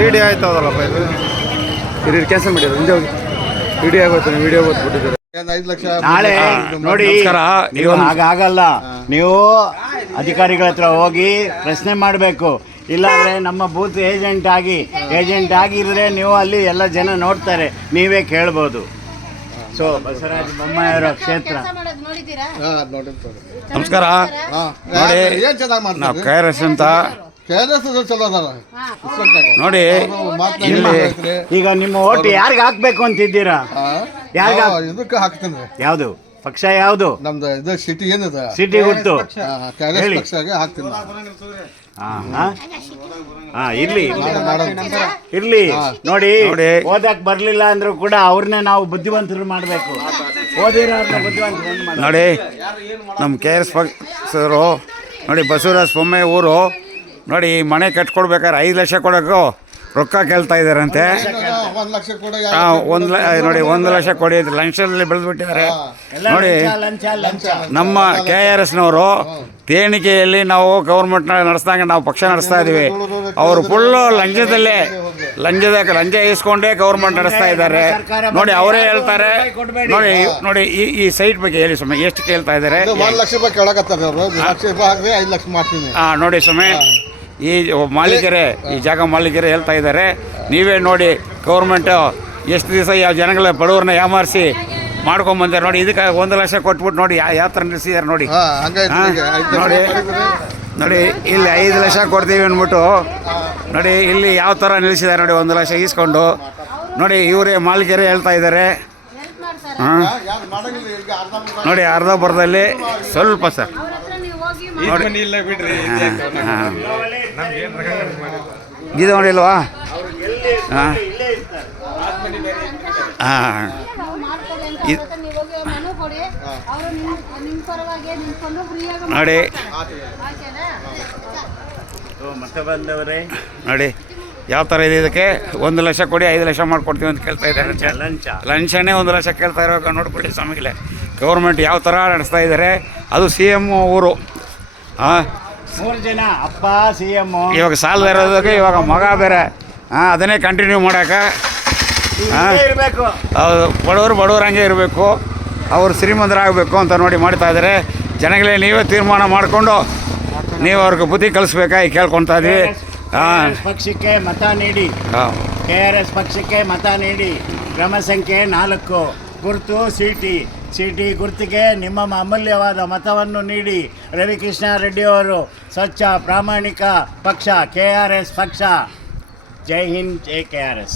Video ಆಯ್ತದಲ್ಲಪ್ಪ ಇದು cancel ಮಾಡಿದ್ರು ಹಿಂದೆ ಹೋಗಿ ವಿಡಿಯೋ ಆಗೋಯ್ತು ವಿಡಿಯೋ ಓದ್ಬಿಟ್ಟಿದ್ದಾರೆ 5 ಲಕ್ಷ ನಾಳೆ ನೋಡಿ ಹಾಗಾಗಲ್ಲ. ನೀವು ಅಧಿಕಾರಿಗಳ ಹತ್ರ ಹೋಗಿ ಪ್ರಶ್ನೆ ಮಾಡಬೇಕು. ಇಲ್ಲಾಂದರೆ ನಮ್ಮ ಬೂತ್ ಏಜೆಂಟ್ ಆಗಿದ್ರೆ ನೀವು ಅಲ್ಲಿ ಎಲ್ಲ ಜನ ನೋಡ್ತಾರೆ, ನೀವೇ ಕೇಳ್ಬೋದು. ಸೊ ಬಸವರಾಜ ಬೊಮ್ಮಾಯಿಯವರ ಕ್ಷೇತ್ರ. ನಮಸ್ಕಾರ. ನೋಡಿ ನಾವು KRS ಅಂತ ನೋಡಿ ಇಲ್ಲಿ ಈಗ ನಿಮ್ಮ ಓಟ್ ಯಾರಿಗೆ ಹಾಕ್ಬೇಕು ಅಂತಿದ್ದೀರಾ? ಇದಕ್ಕೆ ಹಾಕ್ತೀನಿ. ಯಾವುದು ಪಕ್ಷ? ಯಾವುದು ನಮ್ದು ಇದು ಸಿಟಿ ಏನಿದೆ ಸಿಟಿ ಗುರ್ತು ಪಕ್ಷಗೆ ಹಾಕ್ತೀನಿ. ಇರ್ಲಿ ನೋಡಿ. ಓದಕ್ ಬರ್ಲಿಲ್ಲ ಅಂದ್ರೂ ಕೂಡ ಅವ್ರನ್ನೇ ನಾವು ಬುದ್ಧಿವಂತರು ಮಾಡಬೇಕು. ಓದಿರೋರ್ನ ಬುದ್ಧಿವಂತರು ನೋಡಿ. ನಮ್ಮ KRS ಪಕ್ಷರು ನೋಡಿ ಬಸವರಾಜ ಬೊಮ್ಮಾಯಿ ಊರು ನೋಡಿ. ಮನೆ ಕಟ್ಕೊಡ್ಬೇಕಾದ್ರೆ 5 ಲಕ್ಷ ಕೊಡೋಕ್ಕೂ ರೊಕ್ಕ ಕೇಳ್ತಾ ಇದ್ದಾರಂತೆ. ನೋಡಿ 1 ಲಕ್ಷ ಕೊಡಿ ಲಂಚದಲ್ಲಿ ಬೆಳೆದ್ಬಿಟ್ಟಿದ್ದಾರೆ ನೋಡಿ. ನಮ್ಮ KRSನವರು ತೇಣಿಕೆಯಲ್ಲಿ ನಾವು ಗೌರ್ಮೆಂಟ್ನ ನಡೆಸ್ದಂಗೆ ನಾವು ಪಕ್ಷ ನಡೆಸ್ತಾ ಇದ್ದೀವಿ. ಅವರು ಫುಲ್ಲು ಲಂಚ ಇಸ್ಕೊಂಡೇ ಗೌರ್ಮೆಂಟ್ ನಡೆಸ್ತಾ ಇದ್ದಾರೆ ನೋಡಿ. ಅವರೇ ಹೇಳ್ತಾರೆ ನೋಡಿ. ನೋಡಿ ಈ ಸೈಟ್ ಬಗ್ಗೆ ಹೇಳಿ ಸ್ವಾಮಿ, ಎಷ್ಟು ಕೇಳ್ತಾ ಇದ್ದಾರೆ? 1 ಲಕ್ಷ ರೂಪಾಯಿ ಕೇಳಕತ್ತಾರೆ ಅವರು. 1 ಲಕ್ಷ ರೂಪಾಯಿ 5 ಲಕ್ಷ ಮಾಡ್ತೀನಿ. ನೋಡಿ ಸ್ವಾಮಿ, ಈ ಮಾಲೀಕರೇ, ಈ ಜಾಗ ಮಾಲೀಕರೇ ಹೇಳ್ತಾ ಇದ್ದಾರೆ. ನೀವೇ ನೋಡಿ ಗೌರ್ಮೆಂಟು ಎಷ್ಟು ದಿವಸ ಯಾವ ಜನಗಳ ಬಡವ್ರನ್ನ ಯಾಮಾರಿಸಿ ಮಾಡ್ಕೊಂಬಂದಾರೆ ನೋಡಿ. ಇದಕ್ಕೆ 1 ಲಕ್ಷ ಕೊಟ್ಬಿಟ್ಟು ನೋಡಿ ಯಾವ ಥರ ನಿಲ್ಲಿಸಿದ್ದಾರೆ ನೋಡಿ. ನೋಡಿ ಇಲ್ಲಿ 5 ಲಕ್ಷ ಕೊಡ್ತೀವಿ ಅಂದ್ಬಿಟ್ಟು ನೋಡಿ ಇಲ್ಲಿ ಯಾವ ಥರ ನಿಲ್ಲಿಸಿದ್ದಾರೆ ನೋಡಿ. 1 ಲಕ್ಷ ಈಸ್ಕೊಂಡು ನೋಡಿ ಇವರೇ ಮಾಲೀಕರೇ ಹೇಳ್ತಾ ಇದ್ದಾರೆ. ನೋಡಿ ಅರ್ಧ ಬರ್ದಲ್ಲಿ ಸ್ವಲ್ಪ ಸರ್ ಇದು ನೋಡಿಲ್ವಾ? ನೋಡಿ ಮತ್ತೆ ಬಂದವರೇ ನೋಡಿ ಯಾವ ಥರ ಇದೆ. ಇದಕ್ಕೆ 1 ಲಕ್ಷ ಕೊಡಿ 5 ಲಕ್ಷ ಮಾಡ್ಕೊಡ್ತೀವಿ ಅಂತ ಕೇಳ್ತಾ ಇದ್ದಾರೆ. ಲಂಚನೇ 1 ಲಕ್ಷ ಕೇಳ್ತಾ ಇರೋ ನೋಡ್ಕೊಳ್ಳಿ ಸ್ವಾಮಿಗಳೇ. ಗೌರ್ಮೆಂಟ್ ಯಾವ ಥರ ನಡೆಸ್ತಾ ಇದ್ದಾರೆ. ಅದು CM ಊರು. 3 ಜನ ಅಪ್ಪ CM. ಇವಾಗ ಸಾಲದ ಇರೋದಕ್ಕೆ ಇವಾಗ ಮಗ ಬೇರೆ. ಅದನ್ನೇ ಕಂಟಿನ್ಯೂ ಮಾಡೋಕೆ ಬಡವರು ಹಂಗೆ ಇರಬೇಕು, ಅವರು ಶ್ರೀಮಂತರಾಗಬೇಕು ಅಂತ ನೋಡಿ ಮಾಡ್ತಾ ಇದ್ದಾರೆ. ಜನಗಳೇ ನೀವೇ ತೀರ್ಮಾನ ಮಾಡಿಕೊಂಡು ನೀವು ಅವ್ರಿಗೆ ಬುದ್ಧಿ ಕಲಿಸ್ಬೇಕಾಗಿ ಕೇಳ್ಕೊತಾ ಇದ್ವಿ. ಪಕ್ಷಕ್ಕೆ ಮತ ನೀಡಿ, KRS ಪಕ್ಷಕ್ಕೆ ಮತ ನೀಡಿ. ಕ್ರಮ ಸಂಖ್ಯೆ 4 ಗುರುತು ಸಿಟಿ ಗುರುತಿಗೆ ನಿಮ್ಮ ಅಮೂಲ್ಯವಾದ ಮತವನ್ನು ನೀಡಿ. ರವಿಕೃಷ್ಣ ರೆಡ್ಡಿ ಅವರು ಸ್ವಚ್ಛ ಪ್ರಾಮಾಣಿಕ ಪಕ್ಷ KRS ಪಕ್ಷ. ಜೈ ಹಿಂದ್, ಜೈ KRS.